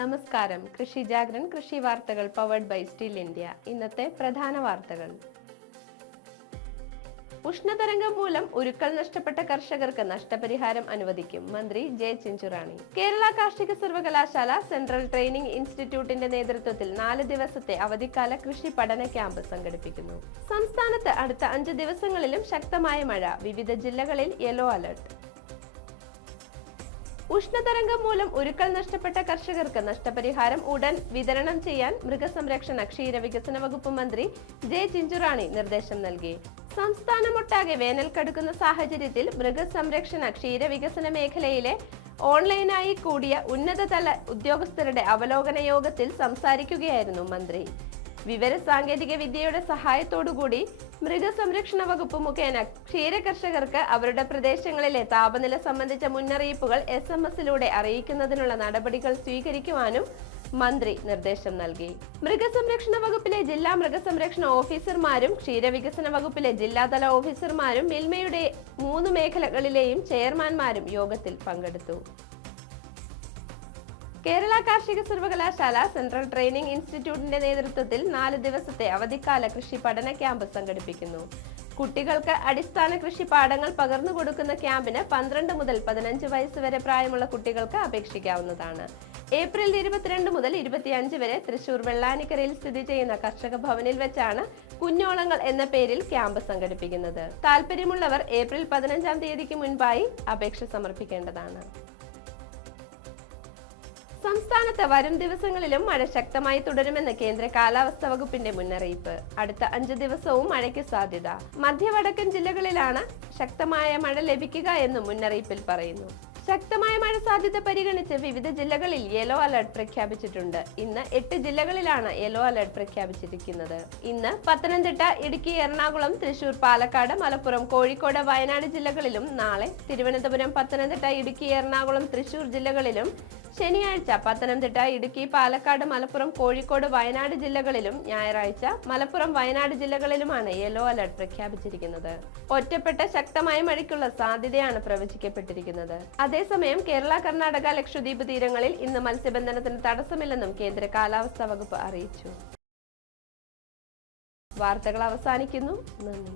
നമസ്കാരം. കൃഷി ജാഗ്രൻ കൃഷി വാർത്തകൾ പവർഡ് ബൈ സ്റ്റീൽ ഇന്ത്യ ഇന്നത്തെ പ്രധാന വാർത്തകൾ. ഉഷ്ണതരംഗം മൂലം ഉരുക്കൾ നഷ്ടപ്പെട്ട കർഷകർക്ക് നഷ്ടപരിഹാരം അനുവദിക്കും മന്ത്രി ജെ ചിഞ്ചുറാണി. കേരള കാർഷിക സർവകലാശാല സെൻട്രൽ ട്രെയിനിംഗ് ഇൻസ്റ്റിറ്റ്യൂട്ടിന്റെ നേതൃത്വത്തിൽ നാല് ദിവസത്തെ അവധിക്കാല കൃഷി പഠന ക്യാമ്പ് സംഘടിപ്പിക്കുന്നു. സംസ്ഥാനത്ത് അടുത്ത അഞ്ച് ദിവസങ്ങളിലും ശക്തമായ മഴ. വിവിധ ജില്ലകളിൽ യെല്ലോ അലർട്ട് ഉഷ്ണതരംഗം മൂലം ഉരുക്കൾ നഷ്ടപ്പെട്ട കർഷകർക്ക് നഷ്ടപരിഹാരം ഉടൻ വിതരണം ചെയ്യാൻ മൃഗസംരക്ഷണ ക്ഷീര വികസന വകുപ്പ് മന്ത്രി ജെ ചിഞ്ചുറാണി നിർദ്ദേശം നൽകി. സംസ്ഥാനമൊട്ടാകെ വേനൽ കടുക്കുന്ന സാഹചര്യത്തിൽ മൃഗസംരക്ഷണ ക്ഷീര വികസന മേഖലയിലെ ഓൺലൈനായി കൂടിയ ഉന്നതതല ഉദ്യോഗസ്ഥരുടെ അവലോകന യോഗത്തിൽ സംസാരിക്കുകയായിരുന്നു മന്ത്രി. വിവര സാങ്കേതിക വിദ്യയുടെ സഹായത്തോടുകൂടി മൃഗസംരക്ഷണ വകുപ്പ് മുഖേന ക്ഷീര കർഷകർക്ക് അവരുടെ പ്രദേശങ്ങളിലെ താപനില സംബന്ധിച്ച മുന്നറിയിപ്പുകൾ എസ് എം എസിലൂടെ അറിയിക്കുന്നതിനുള്ള നടപടികൾ സ്വീകരിക്കുവാനും മന്ത്രി നിർദ്ദേശം നൽകി. മൃഗസംരക്ഷണ വകുപ്പിലെ ജില്ലാ മൃഗസംരക്ഷണ ഓഫീസർമാരും ക്ഷീരവികസന വകുപ്പിലെ ജില്ലാതല ഓഫീസർമാരും മിൽമയുടെ മൂന്ന് മേഖലകളിലെയും ചെയർമാൻമാരും യോഗത്തിൽ പങ്കെടുത്തു. കേരള കാർഷിക സർവകലാശാല സെൻട്രൽ ട്രെയിനിംഗ് ഇൻസ്റ്റിറ്റ്യൂട്ടിന്റെ നേതൃത്വത്തിൽ നാല് ദിവസത്തെ അവധിക്കാല കൃഷി പഠന ക്യാമ്പ് സംഘടിപ്പിക്കുന്നു. കുട്ടികൾക്ക് അടിസ്ഥാന കൃഷി പാഠങ്ങൾ പകർന്നു കൊടുക്കുന്ന ക്യാമ്പിന് പന്ത്രണ്ട് മുതൽ പതിനഞ്ച് വയസ്സ് വരെ പ്രായമുള്ള കുട്ടികൾക്ക് അപേക്ഷിക്കാവുന്നതാണ്. ഏപ്രിൽ ഇരുപത്തിരണ്ട് മുതൽ ഇരുപത്തിയഞ്ച് വരെ തൃശൂർ വെള്ളാനിക്കരയിൽ സ്ഥിതി ചെയ്യുന്ന കർഷക ഭവനിൽ വെച്ചാണ് കുഞ്ഞോളങ്ങൾ എന്ന പേരിൽ ക്യാമ്പ് സംഘടിപ്പിക്കുന്നത്. താല്പര്യമുള്ളവർ ഏപ്രിൽ പതിനഞ്ചാം തീയതിക്ക് മുൻപായി അപേക്ഷ സമർപ്പിക്കേണ്ടതാണ്. സംസ്ഥാനത്ത് വരും ദിവസങ്ങളിലും മഴ ശക്തമായി തുടരുമെന്ന് കേന്ദ്ര കാലാവസ്ഥാ വകുപ്പിന്റെ മുന്നറിയിപ്പ്. അടുത്ത അഞ്ച് ദിവസവും മഴയ്ക്ക് സാധ്യത. മധ്യവടക്കൻ ജില്ലകളിലാണ് ശക്തമായ മഴ ലഭിക്കുക എന്ന് മുന്നറിയിപ്പിൽ പറയുന്നു. ശക്തമായ മഴ സാധ്യത പരിഗണിച്ച് വിവിധ ജില്ലകളിൽ യെല്ലോ അലർട്ട് പ്രഖ്യാപിച്ചിട്ടുണ്ട്. ഇന്ന് എട്ട് ജില്ലകളിലാണ് യെല്ലോ അലർട്ട് പ്രഖ്യാപിച്ചിരിക്കുന്നത്. ഇന്ന് പത്തനംതിട്ട ഇടുക്കി എറണാകുളം തൃശൂർ പാലക്കാട് മലപ്പുറം കോഴിക്കോട് വയനാട് ജില്ലകളിലും നാളെ തിരുവനന്തപുരം പത്തനംതിട്ട ഇടുക്കി എറണാകുളം തൃശൂർ ജില്ലകളിലും ശനിയാഴ്ച പത്തനംതിട്ട ഇടുക്കി പാലക്കാട് മലപ്പുറം കോഴിക്കോട് വയനാട് ജില്ലകളിലും ഞായറാഴ്ച മലപ്പുറം വയനാട് ജില്ലകളിലുമാണ് യെല്ലോ അലർട്ട് പ്രഖ്യാപിച്ചിരിക്കുന്നത്. ഒറ്റപ്പെട്ട ശക്തമായ മഴയ്ക്കുള്ള സാധ്യതയാണ് പ്രവചിക്കപ്പെട്ടിരിക്കുന്നത്. അതേസമയം കേരള കർണാടക ലക്ഷദ്വീപ് തീരങ്ങളിൽ ഇന്ന് മത്സ്യബന്ധനത്തിന് തടസ്സമില്ലെന്നും കേന്ദ്ര കാലാവസ്ഥാ വകുപ്പ് അറിയിച്ചു. വാർത്തകൾ അവസാനിക്കുന്നു. നന്ദി.